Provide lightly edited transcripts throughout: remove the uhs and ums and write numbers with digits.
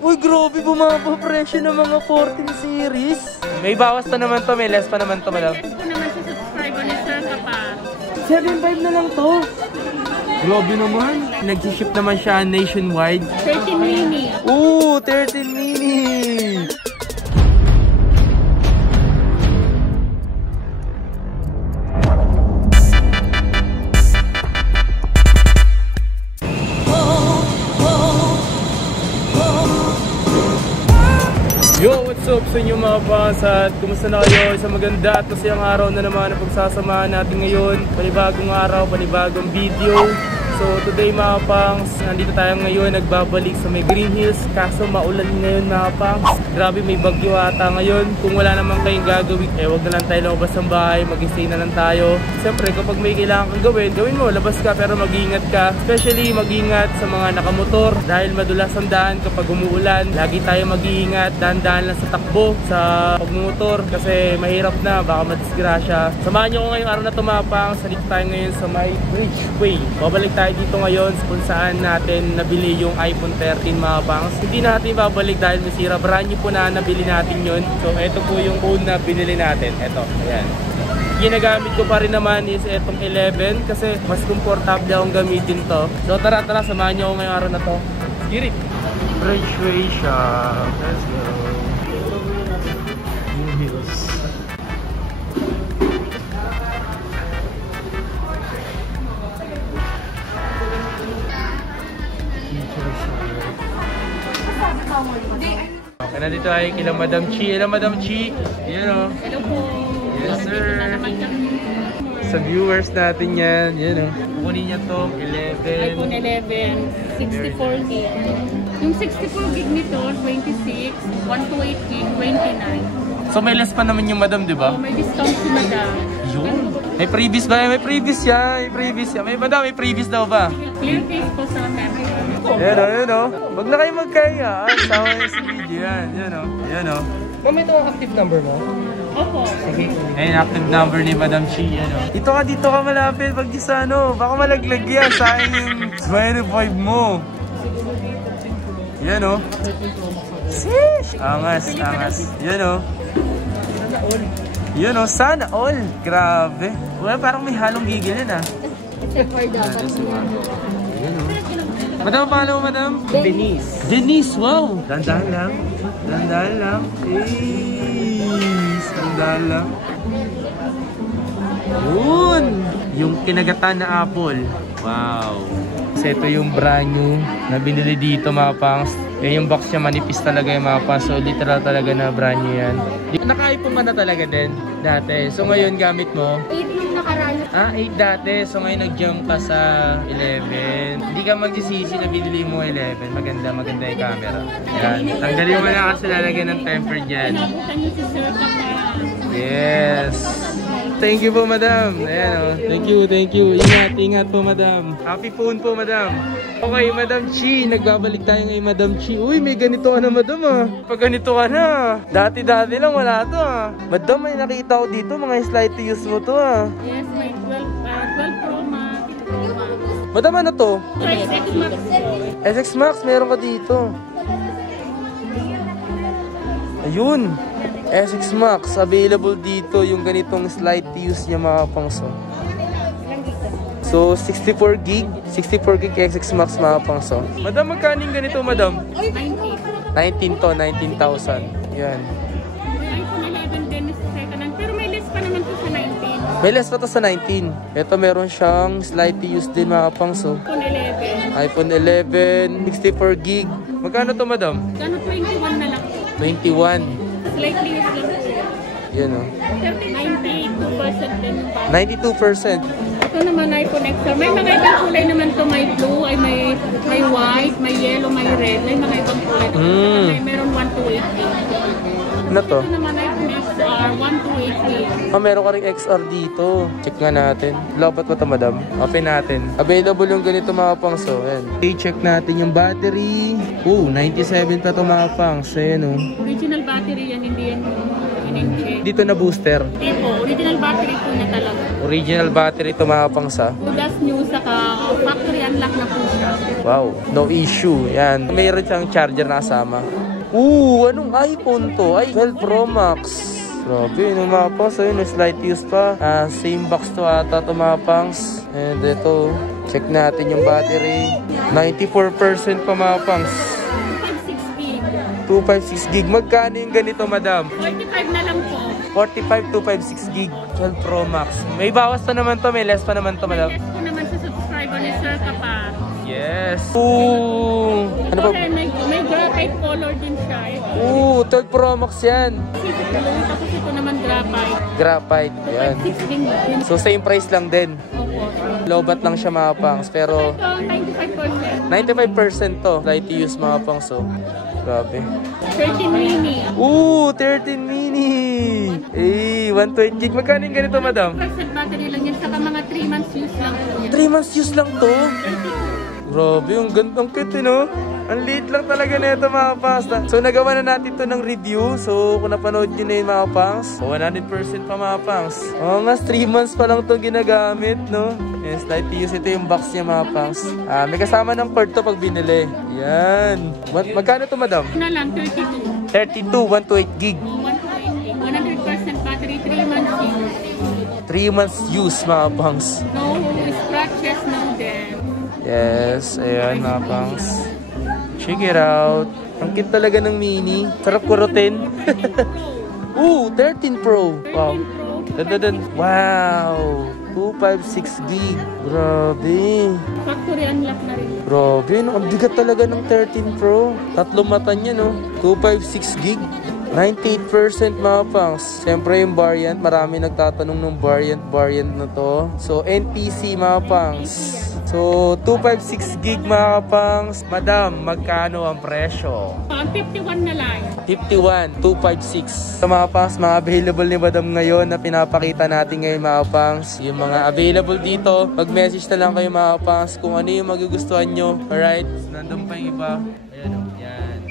Uy, grabe, bumaba presyo ng mga 14 series. May bawas pa naman to, may less pa naman to, madam. Ito naman sa subscriber ni Sir Kapar. 7.5 na lang to. Grabe naman. Nag-ship naman siya nationwide. 13 mini. Ooh, 13 mini. Yo, what's up sa inyo mga pangs at kumusta na kayo? Isang maganda at masayang araw na naman ang pagsasamahan natin ngayon. Panibagong araw, panibagong video. So today mga pangs, nandito tayo ngayon, nagbabalik sa may Green Hills. Kaso maulan ngayon mga pangs. Grabe, may bagyo ata ngayon. Kung wala naman kayong gagawin, wag na lang tayo lumabas ng bahay, mag-stay na lang tayo. Siyempre kapag may kailangan kang gawin mo, labas ka pero mag-iingat ka. Especially mag-iingat sa mga nakamotor dahil madulas ang daan kapag umuulan. Lagi tayo mag-iingat, dahan-dahan lang sa takbo, sa pagmumotor kasi mahirap na, baka madisgrasya. Samahan nyo ko ngayong araw na ito mga pangs. Nandito tayo ngayon sa may Bridgeway. Babalik tayo dito ngayon kung saan natin nabili yung iPhone 13 mga pangs. Hindi natin babalik dahil masira, brand new po na nabili natin yun. So ito po yung phone na binili natin. Ito, ayan. Ginagamit ko pa rin naman is itong 11 kasi mas komportable akong gamitin to. So tara, samahan nyo ako ngayong araw na to. Girit! Bridgeway siya. Let's go. New Hills. Okay, nandito tayo kila Madam Chi. Hello Madam Chi. Yan o. Hello po. Yes sir. Sa viewers natin yan. Yan o. Kukunin niya to. 11. iPhone 11, 64 gig. Yung 64 gig nito, 26, 128 gig, 29. So may less pa naman yung Madam, di ba? So, may discount si Madam. Yun. May previous ba? May previous siya. May previous siya. May Madam, may previous daw ba? Clear case po sa camera. Yan o, yan o. Huwag na kayo magkaya. Sama yung sa video yan. Yan o. Yan o. Ma'am, ito ang active number mo? Opo. Sige. Ayun, active number ni Madam Chi. Yan o. Dito ka malapit. Pag di sa ano, baka malaglag yan. Sayang yung 25 mo. Yan o. Sheesh! Angas, angas. Yan o. Yun o, sana all. Grabe. Well, parang may halong gigil yun ah. Except for dapat niya. Yun o. Madam, paano mo, Madam? Denise. Denise, wow! Dandahan lang. Dandahan lang. Dandahan lang. Yun! Yung kinagatan na apple. Wow! Kasi ito yung brand new na binili dito mga pangs. Yung box niya manipis talaga yung mga pangs. So literal talaga na brand new yan. Naka-iPhone ka na talaga din dati. So ngayon gamit mo? 8 yung nakaraan. 8 dati. So ngayon nag-jump ka sa 11. Hindi ka magsisisi na binili mo 11. Maganda yung camera. Yan. Tanggalin mo na kasi lalagyan ng temper dyan. Nabutan niyo si Sir Kapar. Yes. Thank you po, Madam. Ayan, oh. Thank you. Ingat po, Madam. Happy phone po, Madam. Okay, Madam Chi. Nagbabalik tayo ngayon, Madam Chi. Uy, may ganito ka na, Madam, ah. Pag ganito ka na. Dati lang, wala to, ah. Madam, may nakita ko dito. Mga slide to use mo to, ah. Yes, may 12 Pro Max. Madam, ano to? SX Max. SX Max, meron ka dito. Ayun. SX Max, available dito yung ganitong slide to use niya mga pangso. So, 64 gig SX Max mga pangso. Madam, magkano yung ganito, Madam? 19 to, 19,000. Yan. iPhone 11 din sa second hand. Pero may less pa naman to sa 19. May less pa to sa 19. Ito meron siyang slide to use din mga pangso. iPhone 11. iPhone 11, 64 gig. Magkano to, Madam? Gano 21 na lang. 21. Slightly is lang po. Yan o. 92% din pa. 92%. Ito naman iPhone XR. May mga ibang kulay naman to. May blue, ay may white, may yellow, may red. May mga ibang kulay. Meron 128 gig. Ano to? Ito naman iPhone XR, 128 gig. Meron ka rin XR dito. Check nga natin. Lobat ba ito, Madam? Open natin. Available yung ganito mga pangso. Ayan. Okay, check natin yung battery. 97 pa ito mga pangs. Ayan o. Original battery yan, hindi yan in-check. Dito na booster. Hindi po, original battery po niya talaga. Original battery ito mga pangsa. Budas new, saka factory unlock na po siya. Wow, no issue. Yan. Mayroon siyang charger na kasama. Anong iPhone to? Ay, 12 Pro Max. Grabe, yung mga pangs. Ayun, slight use pa. Same box to ata to mga pangs. And ito, check natin yung battery. 94% pa mga pangs. 256 gig. Magkano yung ganito, madam? 45 na lang po. 45, 256 gig. 12 Pro Max. May bawas pa naman to, may less pa naman to, madam. May less po naman sa subscriber ni Sir Kapar. Yes. Ano ba? May graphite color din siya. 12 Pro Max yan. Tapos ito naman graphite. Graphite. Yan. 256 din. So same price lang din. Opo. Lobat lang siya mga pangs. Pero Ito, 95%. 95% to. Try to use mga pangs. So, grabe. 13 mini. 13 mini. 128 gig. Magkano yung ganito, madam? Percent battery lang yan. Saka mga 3 months use lang po yan. 3 months use lang to? Grabe, yung gandang kit, no? Ang liit lang talaga na ito, mga pangs. So, nagawa na natin to ng review. So, kung napanood nyo na yun, mga pangs, 100% pa, mga pangs. Nga, 3 months pa lang to ginagamit, no? Yes, light use. Ito yung box niya, mga pangs. May kasama ng cord to pag binili. Yan. Magkano to, madam? Na lang, 32. 32, 128 gig. 100% battery, 3 months use. 3 months use, mga pangs. No scratches, no dent. Yes, ayan, mga pangs. Check it out. Ang cute talaga ng mini. Sarap kurutin. 13 Pro. Wow. Wow. 256 gig. Grabe. Factory unlock na rin. Grabe, no? Ang bigat talaga ng 13 Pro. 3 mata niya, no? 256 gig. 98% mga pangs. Siyempre yung variant. Marami nagtatanong ng variant na to. So, NPC mga pangs. So, 256 gig mga kapangs. Madam, magkano ang presyo? Pang 51 na lang. 51, 256. So mga pangs, mga available ni Madam ngayon na pinapakita natin ngayon mga pangs. Yung mga available dito, mag-message na lang kayo mga pangs kung ano yung magugustuhan nyo. Alright? Nandun pa yung iba. Ayan o, yan.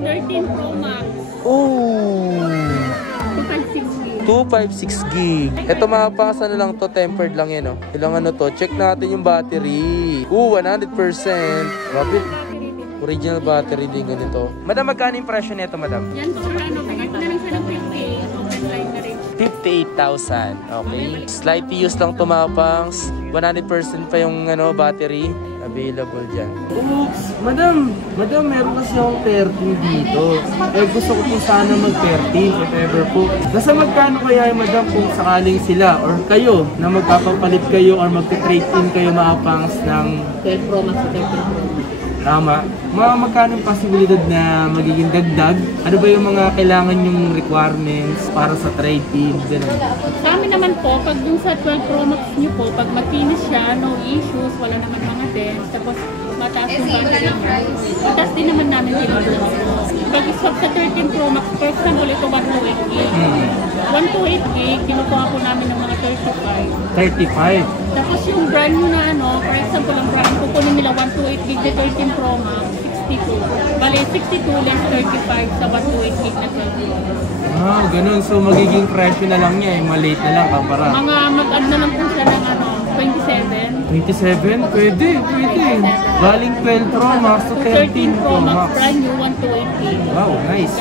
13 Pro Max. 256 gig. Ito mga pangs, ano lang to, tempered lang yan, oh. Ilang ano to, check natin yung battery. 100%. Grabe. Original battery din ganito. Madam, magkano yung presyo nito, madam? Yan po, bigay ko na lang siya ng 58. Open line na rin. 58,000. Okay. Slightly used lang to mga pangs. 100% pa yung battery. Available dyan. Oops! Madam, meron kasi akong 13 dito. Gusto ko po sana mag-13 if ever po. Nasa magkano kaya yung madam kung sakaling sila or kayo na magpapapalit kayo or mag-trade in kayo mga pangs ng 12 Pro Max, 13 Pro Max. Tama. Magkano yung posibilidad na magiging dagdag? Ano ba yung mga kailangan yung requirements para sa trade-in? Sa amin naman po, pag dun sa 12 Pro Max nyo po, pag mag-finish siya, no issues, wala naman mga dents, tapos mataas yung battery niya. Mataas din naman namin tinulong po. Pag iswap sa 13 Pro Max, for example, ito 128 gig. 128 gig, kinukuha po namin ng mga 35. Tapos yung brand nyo na for example, ang brand kukunin nila 128 gig na 13 Pro Max, 62. Bale, 62 less 35 sa 128 gig na 12. Ganun. So, magiging presyo na lang niya. Yung malate na lang, kapara. Mga mag-add na lang po siya ng 27. 27? Pwede. Galing 12 Pro Max to 13 Pro Max. Brand new, 128 gig. Wow, nice.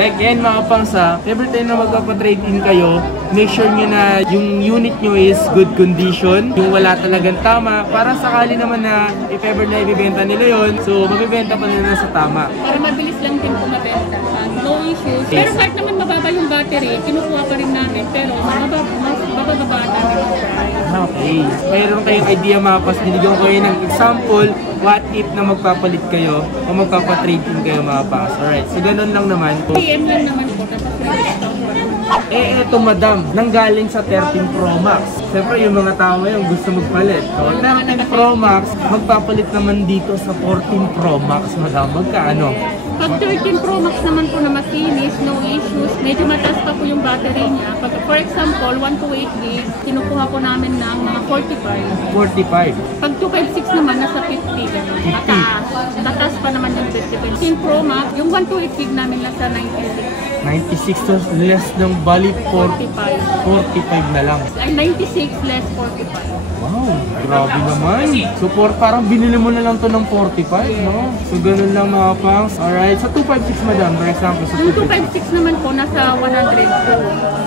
Like yan mga pangs, every time na magpapatrade in kayo, make sure nyo na yung unit nyo is good condition, yung wala talagang tama, para sakali naman na if ever na ibibenta nila yon, so mabibenta pa nila sa tama. Para mabilis lang din po mabenta. No issues. Pero kahit naman mababa yung battery, kinukuha pa rin namin, pero mas bababa namin yung price. Okay. Mayroon kayong idea mga pangs, binigyan ko kayo ng example, what if na magpapalit kayo o magpapatrade in kayo mga pangs. Alright, so ganun lang naman. PM lang naman po, tapos re-discount pa rin. Eto madam, nanggaling sa 13 Pro Max. Siyempre yung mga tao ngayon gusto magpalit. So 13 Pro Max, magpapalit naman dito sa 14 Pro Max madam. Magkaano? Pag 13 Pro Max naman po na masinis, no issues, medyo mataas pa po yung battery niya. Pag, for example, 128 gig, kinukuha po namin ng mga 45. 45. Pag 256 naman, nasa 50. Mataas pa naman yung 50. 13 Pro Max, yung 128 gig namin lang sa 96. 96 to less ng bali 45 na lang. Ay, 96 less 45. Wow, grabe naman. So, parang binili mo na lang to ng 45, no? So, ganun lang mga pangs. Alright, sa 256 madam, for example, sa Yung 256. 256 naman po, nasa 100 po.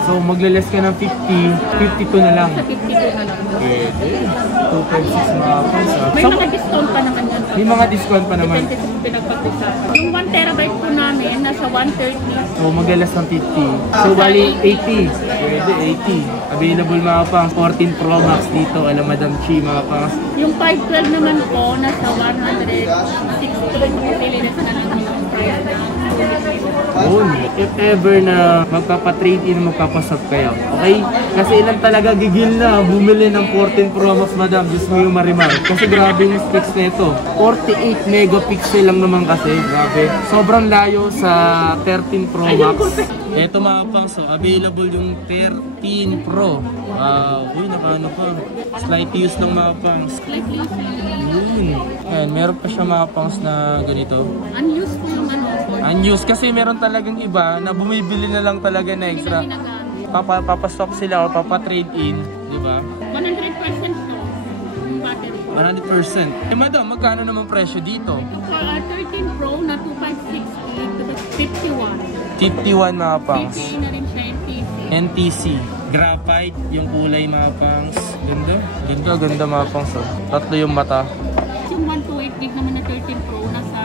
So, magle-less ka ng 50, 52 na lang. Sa 52 na lang. Pwede. 256 mga pangs. May mga discount pa naman yan. May mga discount pa naman. Depende sa pinagpag-usapan. Yung 1 terabyte po namin, nasa 130. So, magle-less ng 50. So, bali 80. Pwede, 80. Available mga pangs. 14 Pro Max dito. Alam Madam Chi mga pangs. Yung 512 naman po, nasa 160. Pili na sa nalang yung price na. Yun. If ever na magpapatrade in, magpapasap kayo. Okay? Kasi ilan talaga gigil na bumili ng 14 Pro Max, madam. Diyos mo yung marimar. Kasi grabe yung specs nito. 48 megapixel lang naman kasi. Grabe. Sobrang layo sa 13 Pro Max. Ito mga pang, so available yung 13 Pro. Wow. Uy, nakaano pa. Slight use lang mga pangs. Slightly Yun. Ayan, meron pa siya mga pangs na ganito. unused po yung ano. Unused kasi meron talagang iba na bumibili na lang talaga na extra. Papastop sila o papatrade in, di ba? 100% to yung battery. 100%. Eh madam, magkano naman presyo dito? For 13 Pro na 256 51. 51 mga pangs. PCA na rin siya NTC. NTC. Graphite, yung kulay mga pangs. Ganda. Ganda mga pangs. Oh. Tatlo yung mata. Yung 128 gig naman na 13 Pro nasa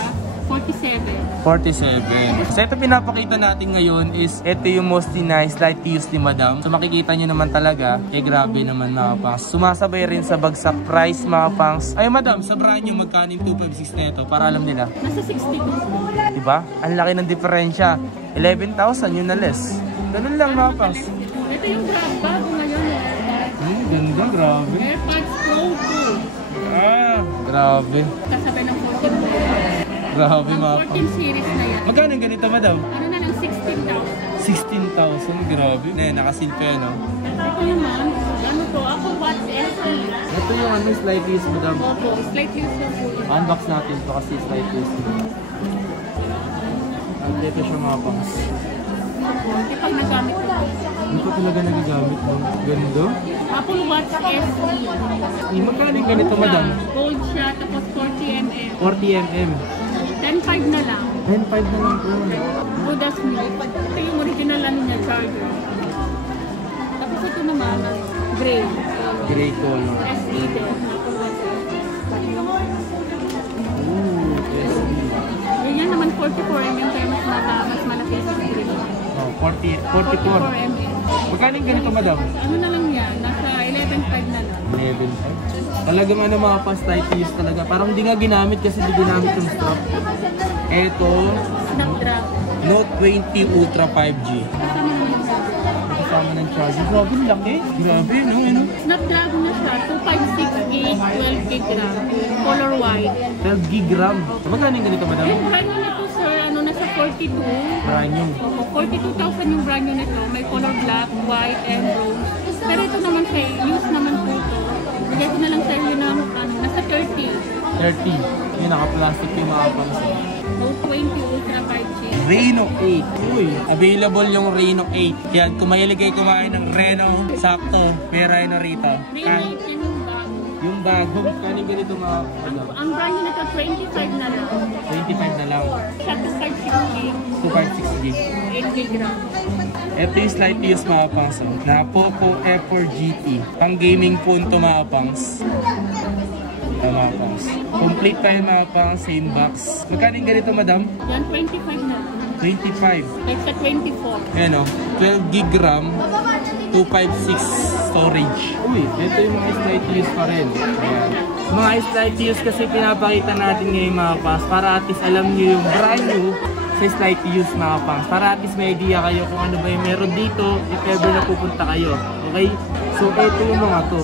47. 47. So ito pinapakita natin ngayon is ito yung mostly nice light use ni madam. So makikita nyo naman talaga, eh grabe naman mga pangs. Sumasabay rin sa bagsak price mga pangs. Ay madam, sa brand nyo magkano yung 256 na ito para alam nila. Nasa 62. Diba? Ang laki ng diferensya. 11,000 yun na less. Ganun lang mga pangs. Ito yung bago ngayon. Ganda, grabe. AirPods Pro 2. Grabe. Kasabay ng 14 Pro. Grabe Ang mga 14 pangs. series na yan. Magkano yung ganito madam? Ano na lang 16,000. 16,000, grabe. Nakasil pa yan, no? Ito naman, ano to? Apple Watch SE. Ito yung ano, slight use madam. Opo, slightly use lang po yun. Unbox natin to kasi slight use. Ito siya mga pangs. Opo, hindi pag nagamit ko. Hindi ko talaga nagagamit mo. Ganda. Apple Watch SE. Magkano yung ganito madam? Gold siya, tapos 40mm. 40mm. 10.5 na lang. 10.5 na lang po. Good as new. Ito yung original ano niya, charger. Tapos ito naman, gray. Gray color. SE din. Apple Watch SE. Ooh, Yan naman 44mm kaya mas malaki sa gray. oh, 44. 44mm. Magkano yung ganito madam? Ano na lang yan? Nasa 11.5 na lang. 11.5. Talagang ano mga past light use talaga. Parang hindi nga ginamit kasi hindi ginamit yung strap. Ito, Snapdragon. Note 20 Ultra 5G. Kasama naman yung Snapdragon. Kasama ng charger. Grabe, laki. Grabe, no? Ano? Snapdragon na siya. 256 gig, 12 gig RAM. Color white. 12 gig RAM. Magkano yung ganito madam? Yung brand new nito sir, ano nasa 42. Brand new. Opo, 42,000 yung brand new nito. May color black, white, and bronze. Pero ito naman siya, use naman po ito. Bigay ko na lang sa inyo ng ano, nasa 30. 30. Yung naka-plastic yung mga pansin. Note 20 Ultra 5G. Reno 8. Uy, available yung Reno 8. Yan, kung mahilig kayo kumain ng Reno, sakto. May Reno rito. Reno 8 yun yung bago. Yung bago, kanin ganito mga ano, Ang brand new nito, 25 na lang. 25 na lang. Siya 256 gig, 256 gig. 8 gig RAM. Ito yung slight use mga pangs. Oh, na Poco F4 GT. Pang gaming phone to mga pangs. Ito mga pangs. Complete tayo mga pangs, same box. Magkano yung ganito madam? Yan, 25 na lang. 25. Like sa 24. Ayan o, 12 gig RAM, 256 storage. Uy, ito yung mga slight use pa rin. Ayan. Mga slight use kasi pinapakita natin ngayon mga pangs para at least alam nyo yung brand new sa slight use mga pangs. Para at least may idea kayo kung ano ba yung meron dito if ever na pupunta kayo. Okay? So, ito yung mga to.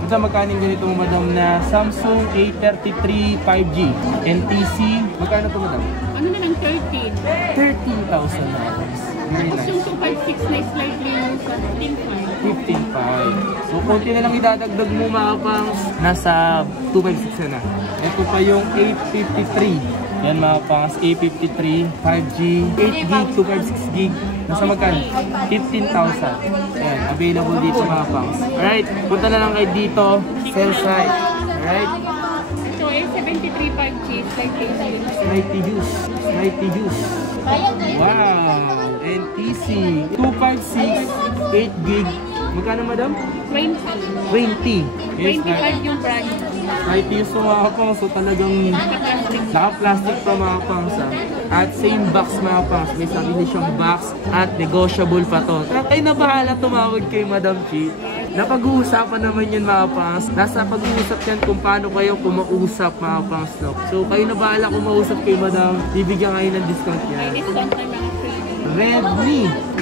Ito magkano yung ganito mo madam na Samsung A33 5G NTC. Magkano to madam? Ano na lang, 13. 13,000 na pangs. Very Tapos nice. yung 256 na slightly yung sa 15.5. 15.5. So, konti na lang idadagdag mo mga pangs. Nasa 256 na. Ito pa yung 853. Yan mga pangs, A53, 5G, 8GB, 256GB. Nasa magkano? 15,000. Yan, available dito mga pangs. Alright, punta na lang kayo dito, sell site. Alright? So, A73 5G, Slightly used. Wow! NTC. 256, 8GB. Magkano madam? 20. 20. Yes, 25 yung price. slightly used to mga pangs. So talagang naka-plastic pa mga pangs. At same box mga pangs. May sarili siyang box at negotiable pa to. Kayo na bahala tumawag kay Madam Chi. Napag-uusapan naman yun mga pangs. Nasa pag-uusap yan kung paano kayo kumausap mga pangs. No? So kayo na bahala kumausap kay Madam. Bibigyan kayo ng discount yan. May discount na mga free. Redmi.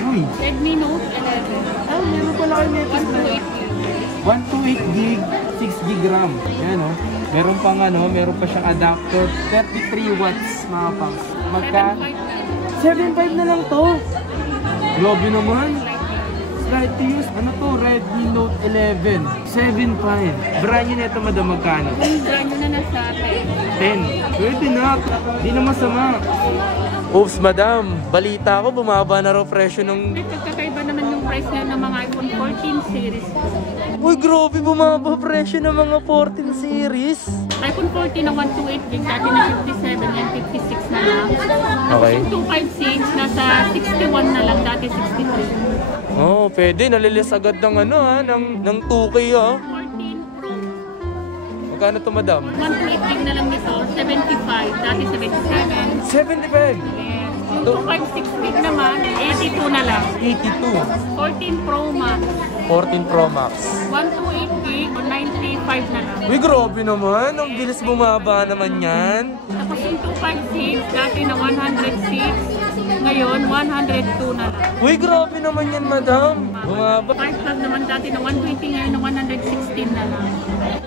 Uy. Redmi Note 11. Ah, meron pala kayo nito. 128GB, 6GB RAM. Yan o. Meron pang meron pa siyang adapter. 33 watts mga pangs. Magka? 7.5 na lang to. Grabe naman. Slightly used. Ano to? Redmi Note 11. 7.5. Brand nyo nito madam magkano? Yung brand nyo na nasa 10. 10. Pwede na. Di na masama. Oops madam. Balita ko bumaba na raw presyo ng... Nagkakaiba naman yung price na ng mga iPhone 14 series. Uy, grabe bumaba presyo ng mga 14 series. iPhone 14 na 128GB, dati na 57 and 56 na lang. Okay. Yung 256 nasa 61 na lang, dati 63. Oh, pwede. Nalilis agad ng ng 2K 14 Pro, Magkano to madam? 128GB na lang nito, 75, dati 77. 75. Yes. Yung 256GB naman, 82 na lang. 82. 14 Pro Max, 14 Pro Max. 128GB o 95 na lang. Uy, grabe naman. Ang bilis bumaba naman yan. Tapos yung 256, dati na 106, ngayon 102 na lang. Uy, grabe naman yan, madam. Bumaba. 5 lang naman dati na 120, ngayon na 116 na lang.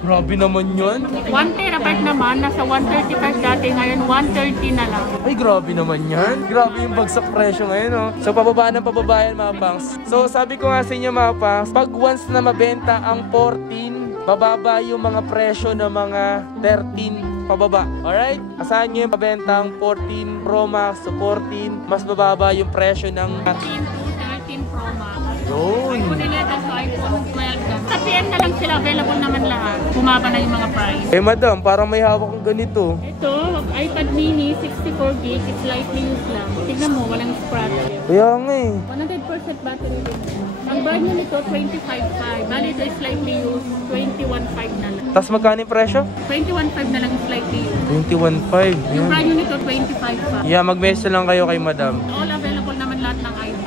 Grabe naman yan. 1TB naman, nasa 135 dati, ngayon 130 na lang. Ay, grabe naman yan. Grabe yung bagsak presyo ngayon, oh. So, pababa ng pababa yan, mga pangs. So, sabi ko nga sa inyo, mga pangs, pag once na mabenta ang 14, bababa yung mga presyo ng mga 13 pababa. Alright? Asahan nyo yung mabenta ang 14 Pro Max to 14, mas bababa yung presyo ng 13 to 13 Pro Max. Yun. iPhone 11 to iPhone 12. Sa PM na lang sila, available naman lahat. Bumaba na yung mga price. Eh, madam, parang may hawak kang ganito. Ito, iPad mini, 64GB, it's lightly used lang. Tignan mo, walang scratch. Kaya nga eh. 100% battery din. Ang brand nyo nito, 25.5. Bali, ito is slightly used, 21.5 na lang. Tapos magkano yung presyo? 21.5 na lang is slightly used. 21.5. Yung Yan. brand nyo nito, 25.5. Yeah, mag-message lang kayo kay madam. All available naman lahat ng iPad.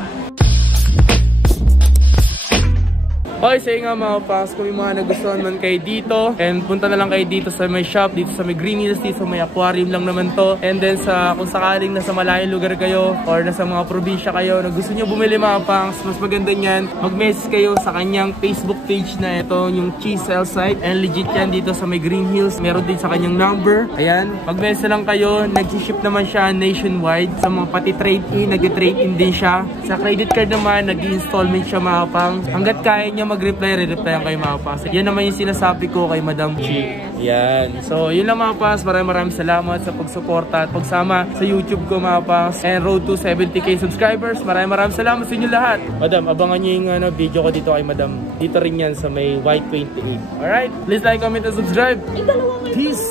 Okay, say nga mga pangs, kung may mga nagustuhan man kayo dito, and punta na lang kayo dito sa may shop, dito sa may Green Hills, dito sa may aquarium lang naman to. And then kung sakaling nasa malayong lugar kayo or nasa mga probinsya kayo na gusto nyo bumili mga pangs, mas maganda nyan, mag-message kayo sa kanyang Facebook page na ito, yung Cheese Sell Site. And legit yan dito sa may Green Hills, meron din sa kanyang number. Ayan, mag-message lang kayo, nag-ship naman siya nationwide. Sa mga pati trade-in, nag-trade-in din siya. Sa credit card naman, nag-installment siya mga pangs. Hanggat kaya niya mag-reply, re-replyan kayo mga pas. Yan naman yung sinasabi ko kay Madam Chi. Yan. So, yun lang mga pas. Maraming salamat sa pagsuporta at pagsama sa YouTube ko mga pas. And road to 70k subscribers. Maraming salamat sa inyo lahat. Madam, abangan nyo yung video ko dito kay Madam. Dito rin yan sa may Y28. Alright? Please like, comment, and subscribe. Peace!